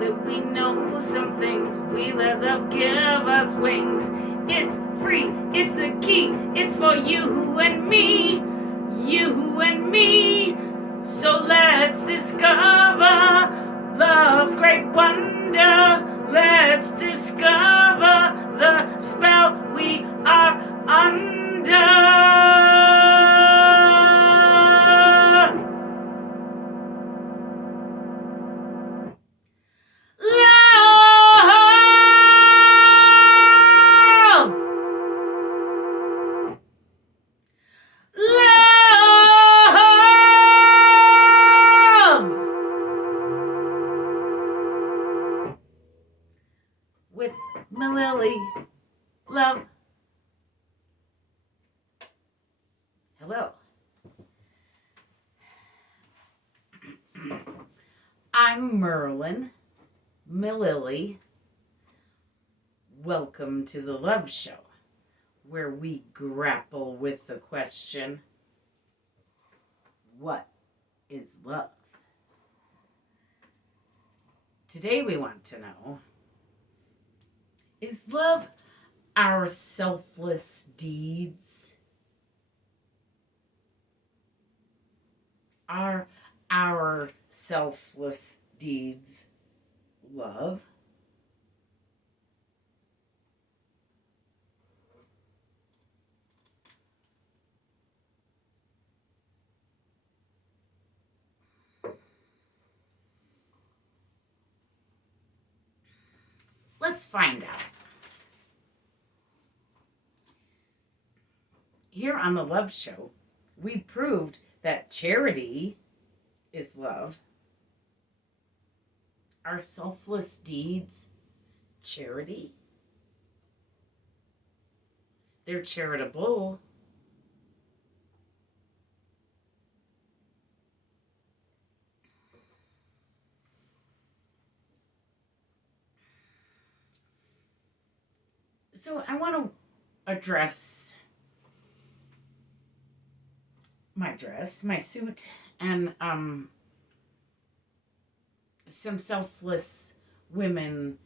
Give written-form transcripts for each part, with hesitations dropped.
that we know some things, we let love give us wings. It's free, it's the key, it's for you and me, you and me. So let's discover love's great wonder. Let's discover the spell we are under. Love! Love! With Mililli. Love. Hello. I'm Merlin. Mililli. Welcome to the Love Show, where we grapple with the question, what is love? Today we want to know, is love our selfless deeds? Are our selfless deeds love? Let's find out. Here on the Love Show, we proved that charity is love. Are selfless deeds charity? They're charitable. So I want to address my dress, my suit, and some selfless women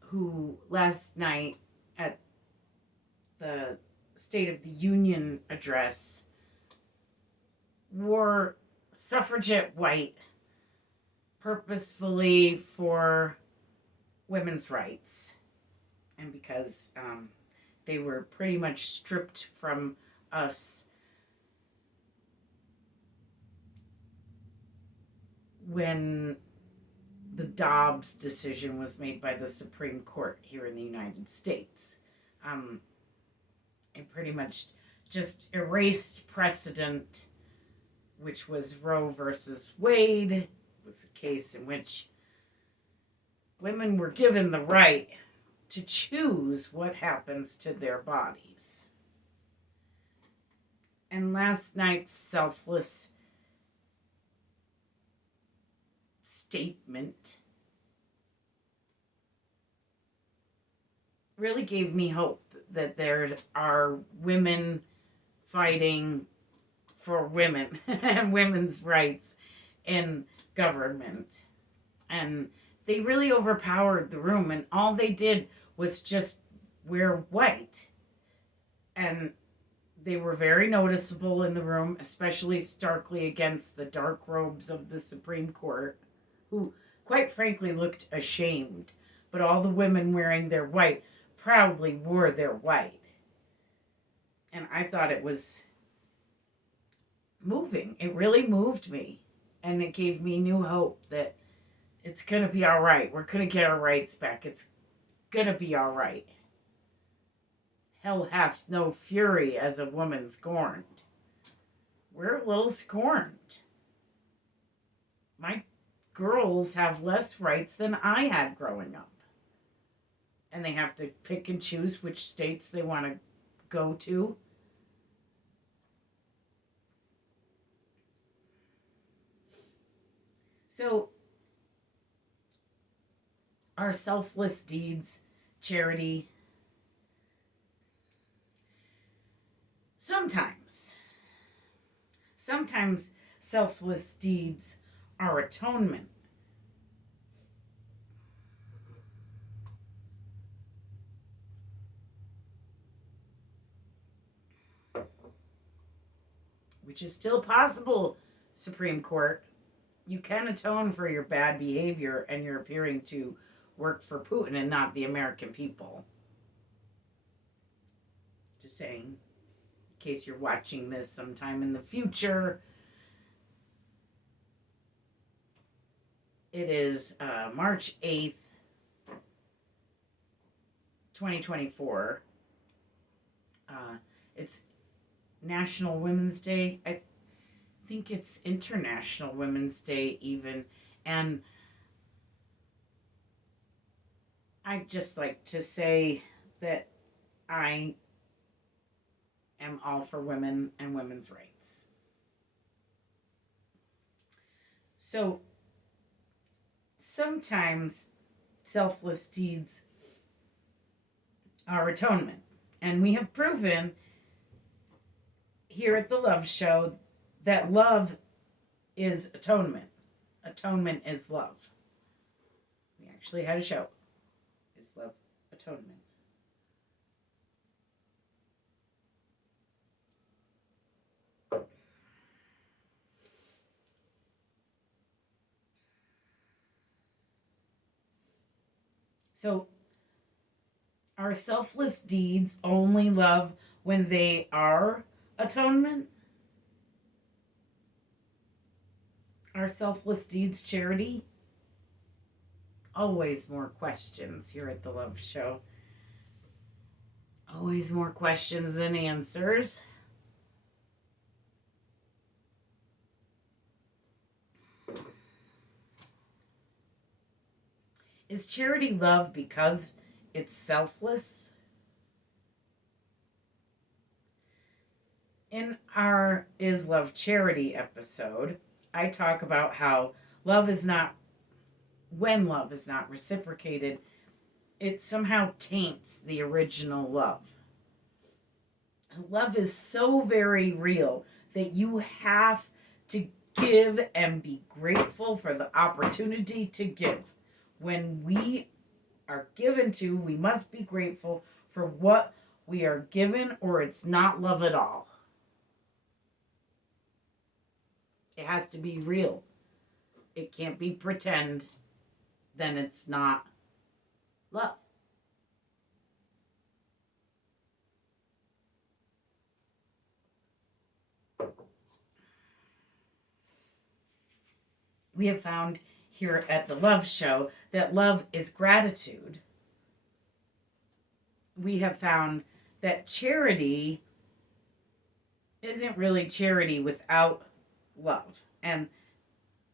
who last night at the State of the Union address wore suffragette white purposefully for women's rights. And because they were pretty much stripped from us when the Dobbs decision was made by the Supreme Court here in the United States. It pretty much just erased precedent, which was Roe versus Wade. It was a case in which women were given the right to choose what happens to their bodies. And last night's selfless statement really gave me hope that there are women fighting for women and women's rights in government. And they really overpowered the room, and all they did was just wear white. And they were very noticeable in the room, especially starkly against the dark robes of the Supreme Court, who, quite frankly, looked ashamed. But all the women wearing their white proudly wore their white. And I thought it was moving. It really moved me. And it gave me new hope that it's going to be all right. We're going to get our rights back. It's going to be all right. Hell hath no fury as a woman scorned. We're a little scorned. My girls have less rights than I had growing up. And they have to pick and choose which states they want to go to. So, our selfless deeds, charity, sometimes selfless deeds are atonement. which is still possible, Supreme Court. You can atone for your bad behavior and you're appearing to work for Putin and not the American people. Just saying, in case you're watching this sometime in the future. It is March 8th, 2024. It's National Women's Day. I think it's International Women's Day even. And I'd just like to say that I am all for women and women's rights. So sometimes selfless deeds are atonement. And we have proven here at the Love Show that love is atonement. Atonement is love. We actually had a show. Is love atonement? So, are selfless deeds only love when they are atonement? Are selfless deeds charity? Always more questions here at the Love Show. Always more questions than answers. Is charity love because it's selfless? In our Is Love Charity episode, I talk about how love is not, when love is not reciprocated, it somehow taints the original love. Love is so very real that you have to give and be grateful for the opportunity to give. When we are given to, we must be grateful for what we are given, or it's not love at all. It has to be real. It can't be pretend, then it's not love. We have found here at the Love Show that love is gratitude. We have found that charity isn't really charity without love. And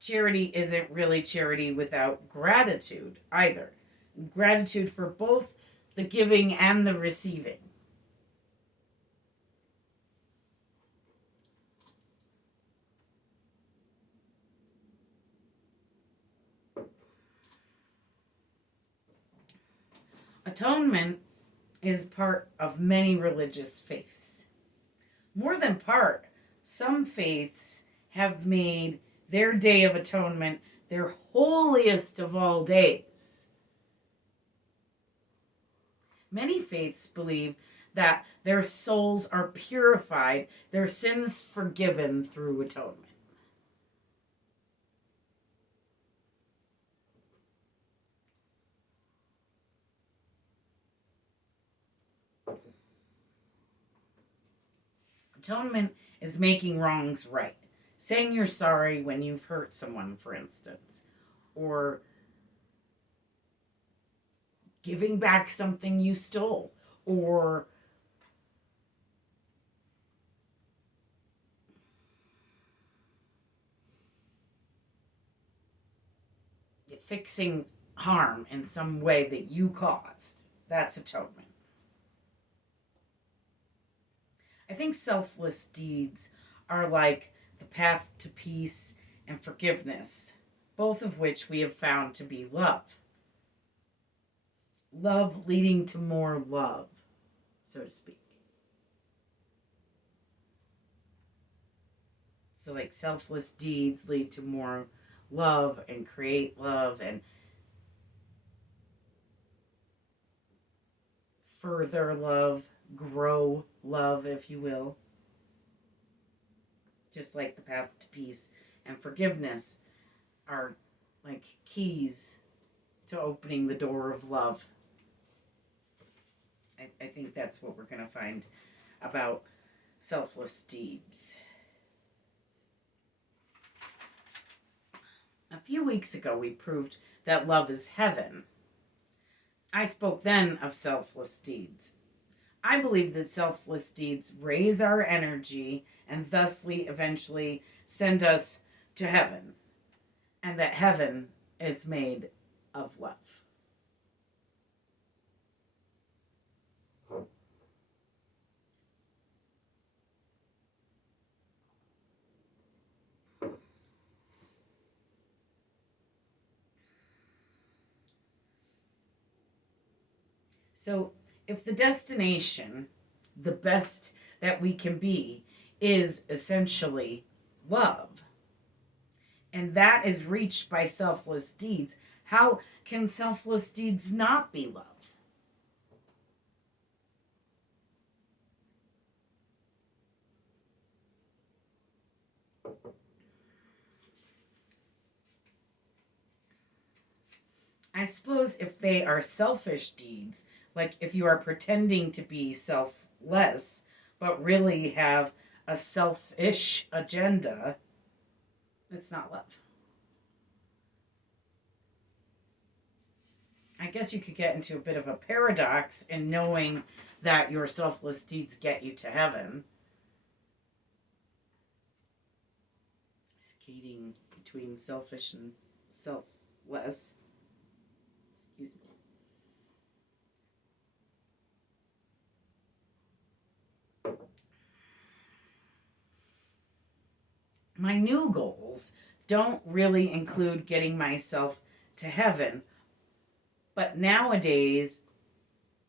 charity isn't really charity without gratitude either. Gratitude for both the giving and the receiving. Atonement is part of many religious faiths. More than part, some faiths have made their Day of Atonement their holiest of all days. Many faiths believe that their souls are purified, their sins forgiven through atonement. Atonement is making wrongs right. Saying you're sorry when you've hurt someone, for instance. Or giving back something you stole. Or fixing harm in some way that you caused. That's atonement. I think selfless deeds are like the path to peace and forgiveness, both of which we have found to be love. Love leading to more love, so to speak. So, like, selfless deeds lead to more love and create love and further love, grow love, if you will. just like the path to peace and forgiveness are like keys to opening the door of love. I think that's what we're going to find about selfless deeds. A few weeks ago, we proved that love is heaven. I spoke then of selfless deeds. I believe that selfless deeds raise our energy and thusly eventually send us to heaven, and that heaven is made of love. So, if the destination, the best that we can be, is essentially love, and that is reached by selfless deeds, how can selfless deeds not be love? I suppose if they are selfish deeds, like if you are pretending to be selfless, but really have a selfish agenda, it's not love. I guess you could get into a bit of a paradox in knowing that your selfless deeds get you to heaven. Skating between selfish and selfless. Excuse me. My new goals don't really include getting myself to heaven, but nowadays,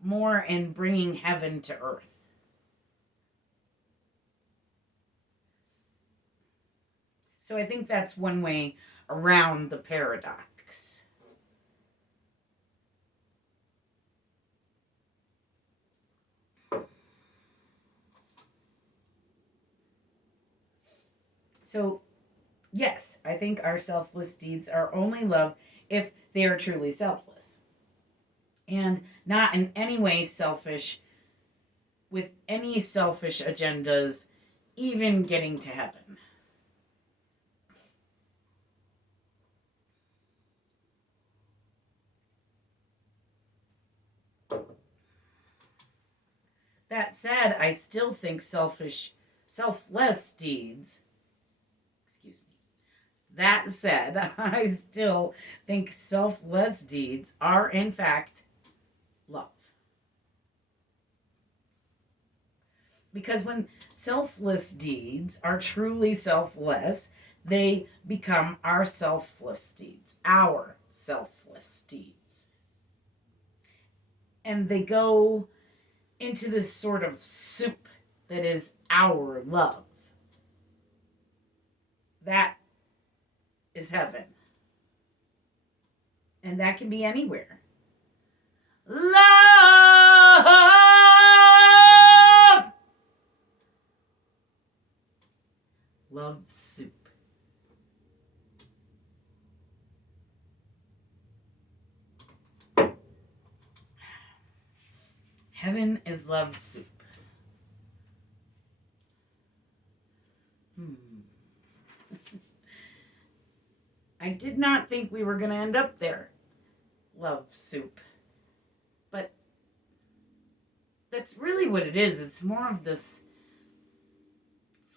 more in bringing heaven to earth. So I think that's one way around the paradox. So, yes, I think our selfless deeds are only love if they are truly selfless and not in any way selfish with any selfish agendas, even getting to heaven. That said, I still think selfless deeds, excuse me. That said, I still think selfless deeds are, in fact, love. Because when selfless deeds are truly selfless, they become our selfless deeds, our selfless deeds. And they go into this sort of soup that is our love. That is heaven. And that can be anywhere. Love! Love soup. Heaven is love soup. I did not think we were going to end up there. Love soup. But that's really what it is. It's more of this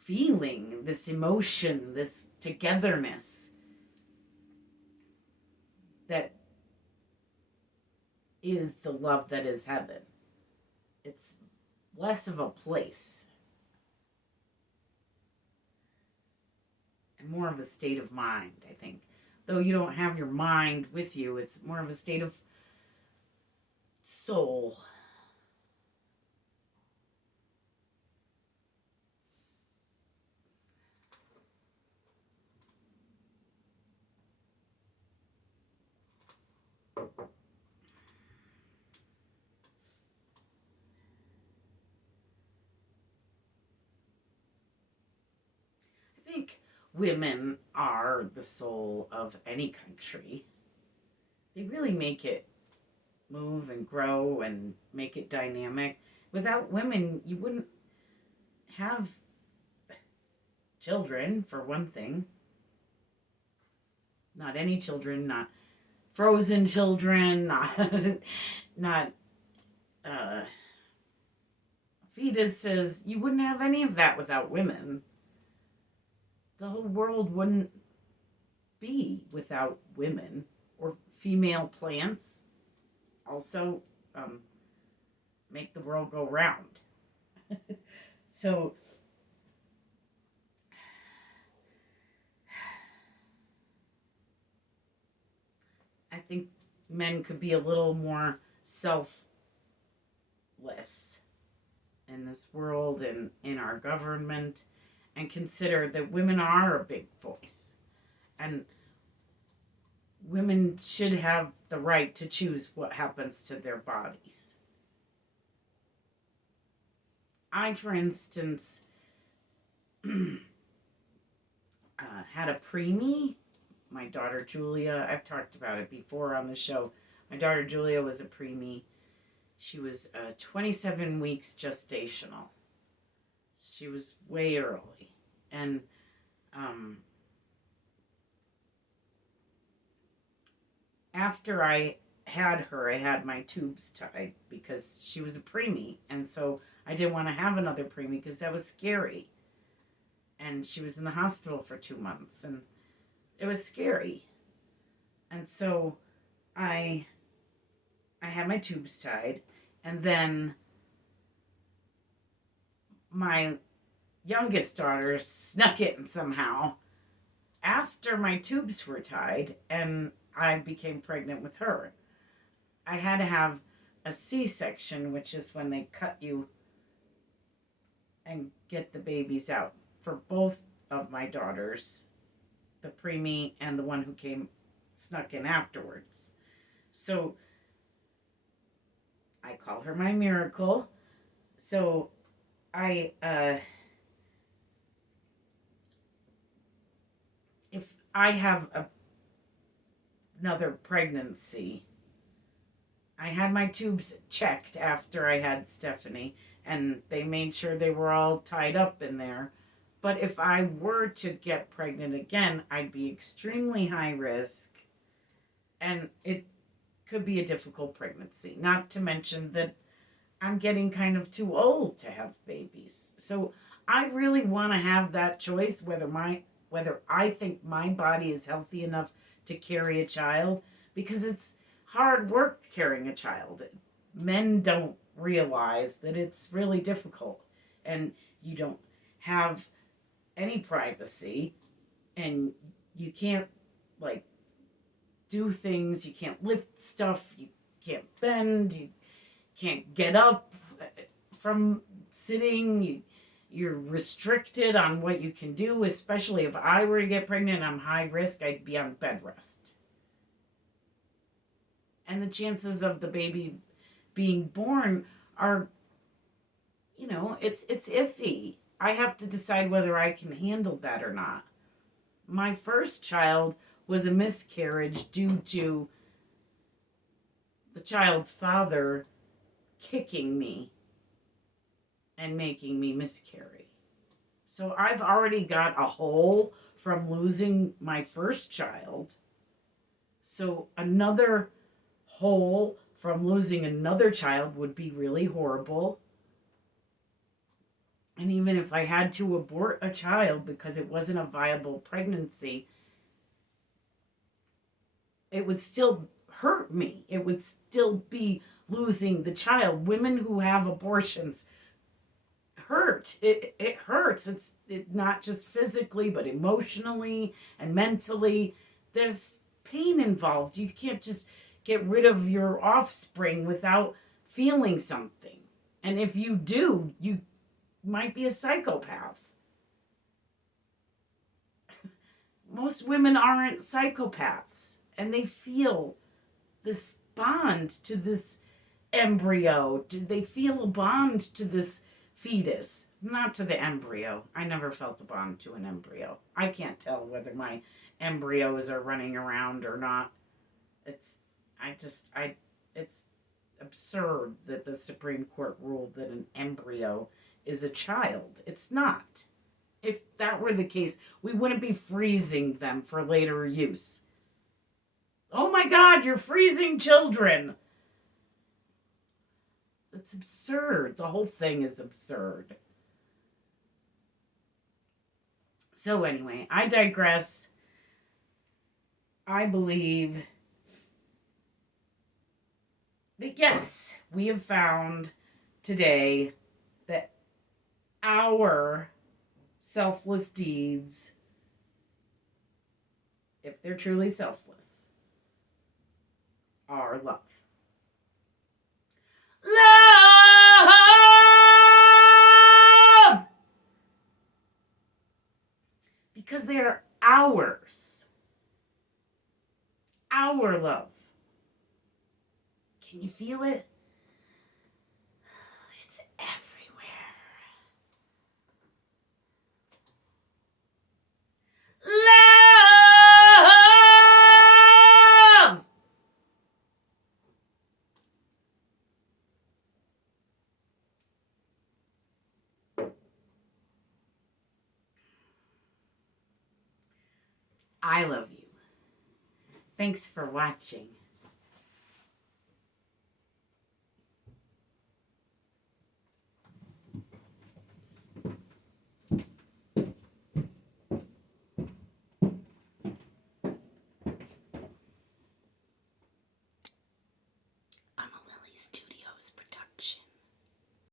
feeling, this emotion, this togetherness that is the love that is heaven. It's less of a place and more of a state of mind, I think. Though you don't have your mind with you, it's more of a state of soul. think women are the soul of any country. They really make it move and grow and make it dynamic. Without women, you wouldn't have children, for one thing. Not any children, not frozen children, not uh, fetuses. You wouldn't have any of that without women. The whole world wouldn't be without women, or female plants also make the world go round. So I think men could be a little more selfless in this world and in our government, and consider that women are a big voice, and women should have the right to choose what happens to their bodies. I, for instance, had a preemie. My daughter Julia, I've talked about it before on the show. My daughter Julia was a preemie. She was 27 weeks gestational. She was way early. And after I had her, I had my tubes tied because she was a preemie. And so I didn't want to have another preemie because that was scary. And she was in the hospital for 2 months. And it was scary. And so I had my tubes tied. And then my youngest daughter snuck in somehow after my tubes were tied, and I became pregnant with her. I had to have a C-section, which is when they cut you and get the babies out, for both of my daughters, the preemie and the one who snuck in afterwards. So I call her my miracle. So if I have another pregnancy, I had my tubes checked after I had Stephanie, and they made sure they were all tied up in there. But if I were to get pregnant again, I'd be extremely high risk, and it could be a difficult pregnancy. Not to mention that I'm getting kind of too old to have babies. So I really want to have that choice whether I think my body is healthy enough to carry a child, because it's hard work carrying a child. Men don't realize that it's really difficult, and you don't have any privacy, and you can't do things, you can't lift stuff, you can't bend, you can't get up from sitting, you're restricted on what you can do. Especially if I were to get pregnant and I'm high risk, I'd be on bed rest. And the chances of the baby being born are, it's iffy. I have to decide whether I can handle that or not. My first child was a miscarriage due to the child's father kicking me and making me miscarry. So I've already got a hole from losing my first child. So another hole from losing another child would be really horrible. And even if I had to abort a child because it wasn't a viable pregnancy, it would still hurt me. It would still be losing the child. Women who have abortions hurt. It hurts. It's not just physically, but emotionally and mentally. There's pain involved. You can't just get rid of your offspring without feeling something. And if you do, you might be a psychopath. Most women aren't psychopaths, and they feel this bond to this embryo. They feel a bond to this fetus, not to the embryo. I never felt a bond to an embryo. I can't tell whether my embryos are running around or not. It's it's absurd that the Supreme Court ruled that an embryo is a child. It's not. If that were the case, we wouldn't be freezing them for later use. Oh my God, you're freezing children. It's absurd. The whole thing is absurd. So anyway, I digress. I believe that yes, we have found today that our selfless deeds, if they're truly selfless, are love. Love! Because they are ours. Our love. Can you feel it? It's everywhere. Love! I love you. Thanks for watching. I'm a Mililli Studios production.